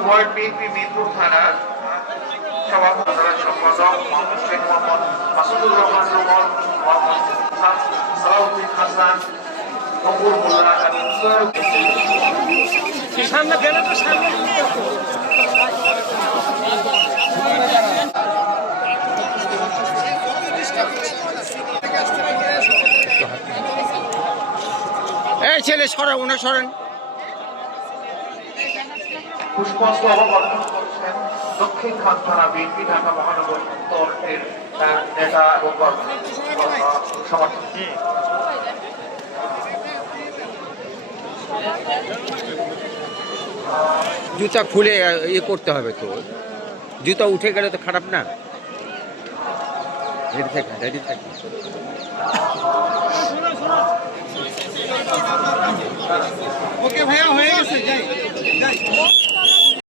Word BNP Mirpur থানার সভাপতি সম্পাদক মোহাম্মদ শেখ মোহাম্মদ মাসুদুর রহমান রুমন, মোহাম্মদ সালাউদ্দিন হাসান, নকুল মোল্লা এবং সামনে গেলে তো সামনে এই ছেলে সরেন উনি সরেন। পুষ্পাঞ্জলি অবতরণ করছেন দক্ষিণ খান থানা বিএনপি ঢাকা মহানগর উত্তরের নেতা এবং সমর্থক। জুতা খুলে ইয়ে করতে হবে তো, জুতা উঠে গেলে তো খারাপ না। রেডি থাকেন, রেডি থাকেন। ওকে ভাইয়া, হয়ে গেছে, যাই যাই।